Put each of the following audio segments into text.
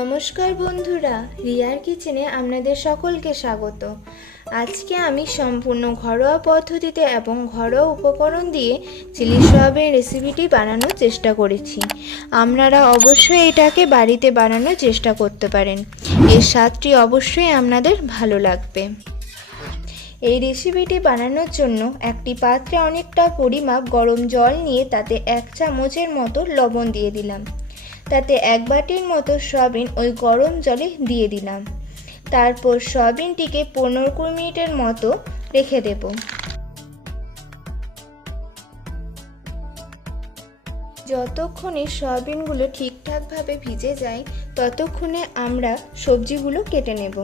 নমস্কার বন্ধুরা, রিয়ার কিচেনে আপনাদের সকলকে স্বাগত। আজকে আমি সম্পূর্ণ ঘরোয়া পদ্ধতিতে এবং ঘরোয়া উপকরণ দিয়ে চিলি সয়াবিন রেসিপিটি বানানোর চেষ্টা করেছি। আপনারা অবশ্যই এটাকে বাড়িতে বানানোর চেষ্টা করতে পারেন। এর স্বাদটি অবশ্যই আপনাদের ভালো লাগবে। এই রেসিপিটি বানানোর জন্য একটি পাত্রে অনেকটা পরিমাপ গরম জল নিয়ে তাতে 1 চামচের মতো লবণ দিয়ে দিলাম। তাতে 1 বাটির মতো সয়াবিন ওই গরম জলে দিয়ে দিলাম। তারপর সয়াবিনটিকে 15-20 মিনিটের মতো রেখে দেব। যতক্ষণে সয়াবিনগুলো ঠিকঠাকভাবে ভিজে যায় ততক্ষণে আমরা সবজিগুলো কেটে নেব।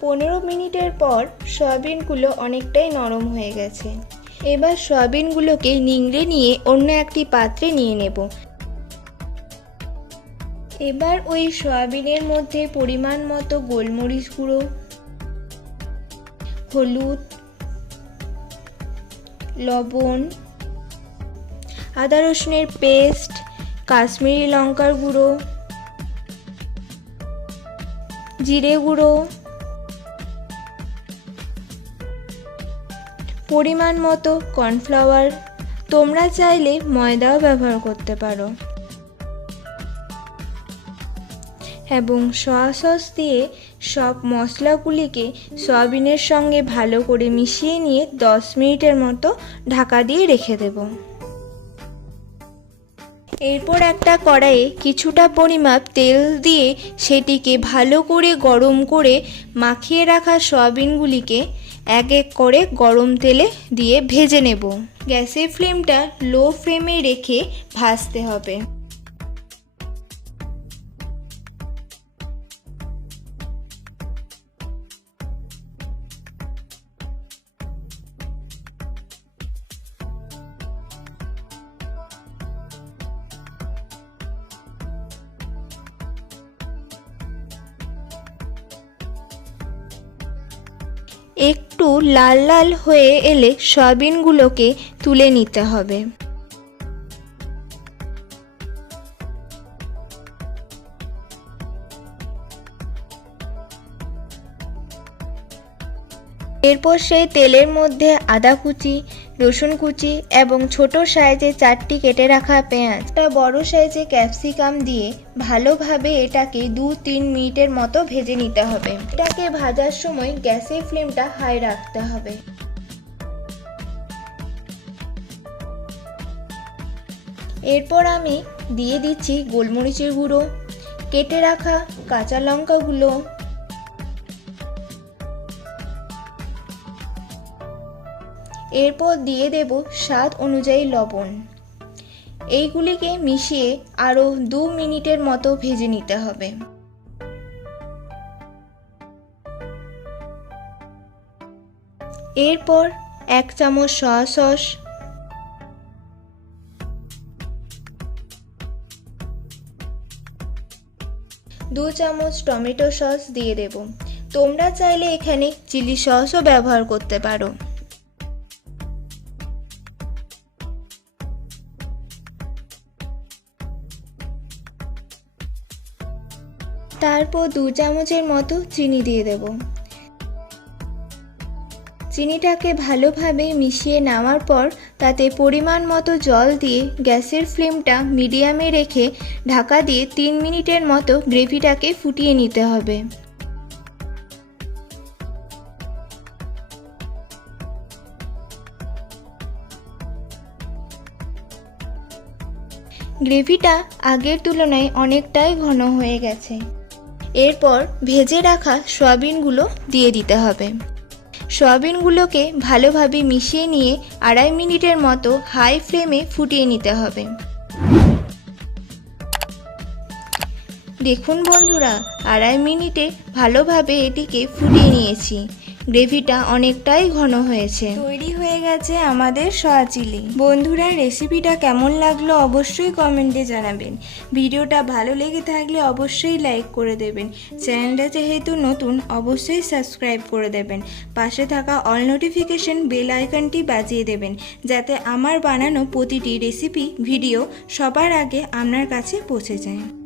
15 মিনিটের পর সয়াবিনগুলো অনেকটাই নরম হয়ে গেছে। এবার সয়াবিনগুলোকে নিংড়ে নিয়ে অন্য একটি পাত্রে নিয়ে নেব। এবার ওই সয়াবিনের মধ্যে পরিমাণ মতো গোলমরিচ গুঁড়ো, হলুদ, লবণ, আদা রসুনের পেস্ট, কাশ্মীরি লঙ্কার গুঁড়ো, জিরে গুঁড়ো, পরিমাণ মতো কর্নফ্লাওয়ার, তোমরা চাইলে ময়দাও ব্যবহার করতে পারো, এবং সয়া সস দিয়ে সব মশলাগুলিকে সয়াবিনের সঙ্গে ভালো করে মিশিয়ে নিয়ে 10 মিনিটের মতো ঢাকা দিয়ে রেখে দেব। এরপর একটা কড়াইয়ে কিছুটা পরিমাপ তেল দিয়ে সেটিকে ভালো করে গরম করে মাখিয়ে রাখা সয়াবিনগুলিকে এক এক করে গরম তেলে দিয়ে ভেজে নেব। গ্যাসের ফ্লেমটা লো ফ্লেমে রেখে ভাজতে হবে। একটু লাল লাল হয়ে এলে সয়াবিনগুলোকে তুলে নিতে হবে। এরপর সেই তেলের মধ্যে আদা কুচি, রসুন কুচি এবং ছোট সাইজে 4টি কেটে রাখা পেঁয়াজ, একটা বড় সাইজে ক্যাপসিকাম দিয়ে ভালোভাবে এটাকে 2-3 মিনিটের মতো ভেজে নিতে হবে। এটাকে ভাজার সময় গ্যাসের ফ্লেমটা হাই রাখতে হবে। এরপর আমি দিয়ে দিচ্ছি গোলমরিচের গুঁড়ো, কেটে রাখা কাঁচা লঙ্কাগুলো, এরপর দিয়ে দেব স্বাদ অনুযায়ী লবণ। এইগুলিকে মিশিয়ে আরও 2 মিনিটের মতো ভেজে নিতে হবে। এরপর 1 চামচ সয়া সস, 2 চামচ টমেটো সস দিয়ে দেব। তোমরা চাইলে এখানে চিলি সসও ব্যবহার করতে পারো। তারপর 2 চামচের মতো চিনি দিয়ে দেব। চিনিটাকে ভালোভাবে মিশিয়ে নেওয়ার পর তাতে পরিমাণ মতো জল দিয়ে গ্যাসের ফ্লেমটা মিডিয়ামে রেখে ঢাকা দিয়ে 3 মিনিটের মতো গ্রেভিটাকে ফুটিয়ে নিতে হবে। গ্রেভিটা আগের তুলনায় অনেকটাই ঘন হয়ে গেছে। এরপর ভেজে রাখা সয়াবিনগুলো দিয়ে দিতে হবে। সয়াবিনগুলোকে ভালোভাবে মিশিয়ে নিয়ে 2.5 মিনিটের মতো হাই ফ্লেমে ফুটিয়ে নিতে হবে। দেখুন বন্ধুরা, 2.5 মিনিটে ভালোভাবে এটিকে ফুটিয়ে নিয়েছি। গ্রেভিটা অনেকটাই ঘন হয়েছে। তৈরি হয়ে গেছে আমাদের সয়া চিলি। বন্ধুরা, রেসিপিটা কেমন লাগলো অবশ্যই কমেন্টে জানাবেন। ভিডিওটা ভালো লেগে থাকলে অবশ্যই লাইক করে দেবেন। চ্যানেলটা যেহেতু নতুন অবশ্যই সাবস্ক্রাইব করে দেবেন। পাশে থাকা অল নোটিফিকেশন বেল আইকনটি বাজিয়ে দেবেন, যাতে আমার বানানো প্রতিটি রেসিপি ভিডিও সবার আগে আপনার কাছে পৌঁছে যায়।